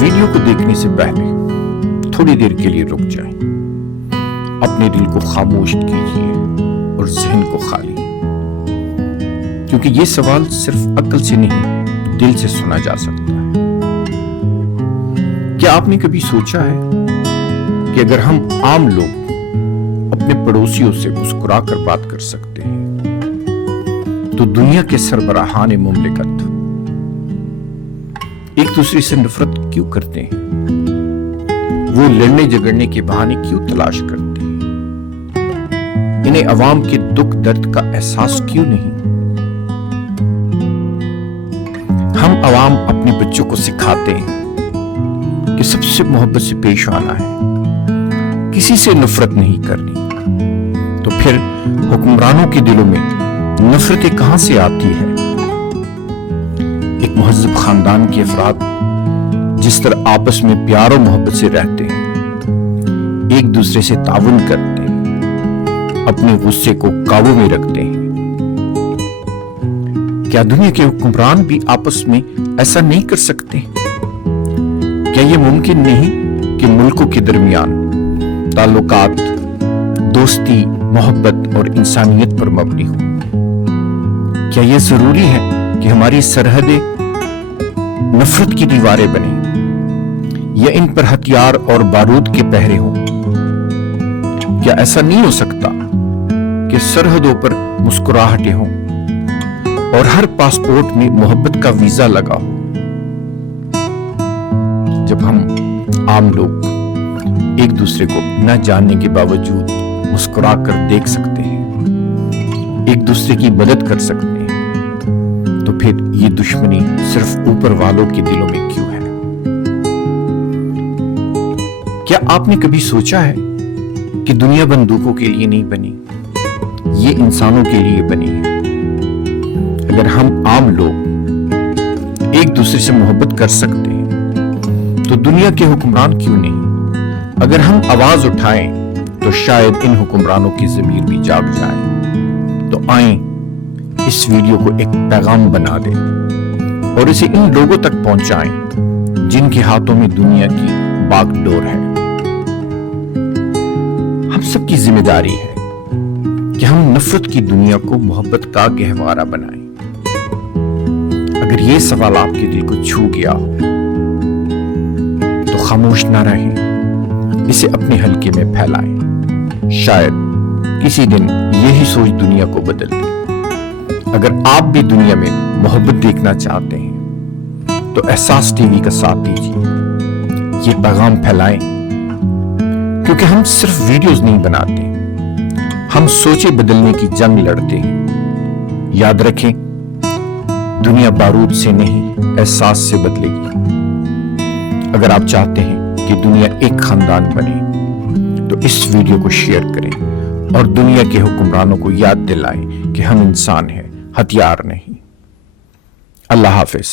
Video کو دیکھنے سے پہلے تھوڑی دیر کے لیے رک جائیں، اپنے دل کو خاموش کیجیے اور ذہن کو خالی، کیونکہ یہ سوال صرف عقل سے نہیں دل سے سنا جا سکتا ہے۔ کیا آپ نے کبھی سوچا ہے کہ اگر ہم عام لوگ اپنے پڑوسیوں سے مسکرا کر بات کر سکتے ہیں تو دنیا کے سربراہان مملکت ایک دوسرے سے نفرت کیوں کرتے ہیں؟ وہ لڑنے جھگڑنے کے بہانے کیوں تلاش کرتے ہیں؟ انہیں عوام کے دکھ درد کا احساس کیوں نہیں؟ ہم عوام اپنے بچوں کو سکھاتے ہیں کہ سب سے محبت سے پیش آنا ہے، کسی سے نفرت نہیں کرنی، تو پھر حکمرانوں کے دلوں میں نفرتیں کہاں سے آتی ہے؟ ایک مہذب خاندان کے افراد جس طرح آپس میں پیار و محبت سے رہتے ہیں، ایک دوسرے سے تعاون کرتے ہیں، اپنے غصے کو قابو میں رکھتے ہیں، کیا دنیا کے حکمران بھی آپس میں ایسا نہیں کر سکتے؟ کیا یہ ممکن نہیں کہ ملکوں کے درمیان تعلقات دوستی، محبت اور انسانیت پر مبنی ہوں؟ کیا یہ ضروری ہے کہ ہماری سرحدیں نفرت کی دیواریں بنیں یا ان پر ہتھیار اور بارود کے پہرے ہوں؟ کیا ایسا نہیں ہو سکتا کہ سرحدوں پر مسکراہٹیں ہوں اور ہر پاسپورٹ میں محبت کا ویزا لگا ہو؟ جب ہم عام لوگ ایک دوسرے کو نہ جاننے کے باوجود مسکرا کر دیکھ سکتے ہیں، ایک دوسرے کی مدد کر سکتے ہیں، تو پھر یہ دشمنی صرف اوپر والوں کے دلوں میں کیوں ہے؟ کیا آپ نے کبھی سوچا ہے کہ دنیا بندوقوں کے لیے نہیں بنی، یہ انسانوں کے لیے بنی ہے؟ اگر ہم عام لوگ ایک دوسرے سے محبت کر سکتے ہیں تو دنیا کے حکمران کیوں نہیں؟ اگر ہم آواز اٹھائیں تو شاید ان حکمرانوں کی ضمیر بھی جاگ جائیں۔ تو آئیں اس ویڈیو کو ایک پیغام بنا دیں اور اسے ان لوگوں تک پہنچائیں جن کے ہاتھوں میں دنیا کی باغ ڈور ہے۔ ہم سب کی ذمہ داری ہے کہ ہم نفرت کی دنیا کو محبت کا گہوارہ بنائیں۔ اگر یہ سوال آپ کے دل کو چھو گیا ہو تو خاموش نہ رہیں، اسے اپنے حلقے میں پھیلائیں، شاید کسی دن یہی سوچ دنیا کو بدل دے۔ اگر آپ بھی دنیا میں محبت دیکھنا چاہتے ہیں تو احساس ٹی وی کا ساتھ دیجیے، یہ پیغام پھیلائیں، کیونکہ ہم صرف ویڈیوز نہیں بناتے، ہم سوچیں بدلنے کی جنگ لڑتے ہیں۔ یاد رکھیں، دنیا بارود سے نہیں احساس سے بدلے گی۔ اگر آپ چاہتے ہیں کہ دنیا ایک خاندان بنے تو اس ویڈیو کو شیئر کریں اور دنیا کے حکمرانوں کو یاد دلائیں کہ ہم انسان ہیں، ہتھیار نہیں۔ اللہ حافظ۔